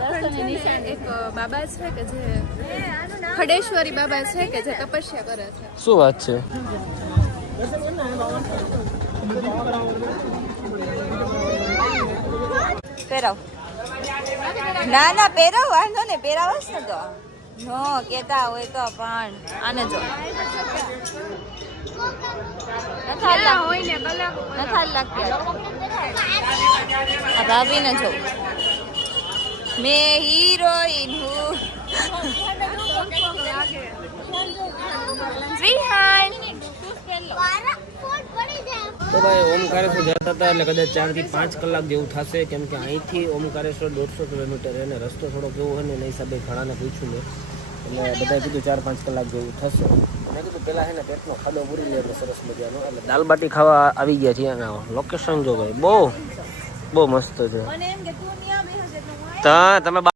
પાખંડ છે ને એક બાબા છે કે જે ખડેશ્વરી બાબા છે કે જે તપસ્યા કરે છે. શું વાત છે? પહેરાવ. ના ના પહેરાવ, વાંધો ને પહેરાવ જ ને તો નો કેતા હોય તો પણ આને જો નથી લાગતી આ ભાભીને જો મેં હિરોઈન હું તો ભાઈ ઓમકારેશ્વર જતા હતા એટલે કદાચ 4 થી 5 કલાક જેવું થશે, કેમ કે અહીંથી ઓમકારેશ્વર 150 કિલોમીટર અને રસ્તો થોડોક એવો હોય ને એના હિસાબે ઘણાને પૂછ્યું મેં, એટલે બધાએ કીધું 4-5 કલાક જેવું થશે. મેં કીધું પહેલાં છે ને પેટનો ખાડો પૂરી લે એટલે સરસ મજાનો. એટલે દાલ બાટી ખાવા આવી ગયા છીએ. અને લોકેશન જો ભાઈ બહુ મસ્ત છે. તમે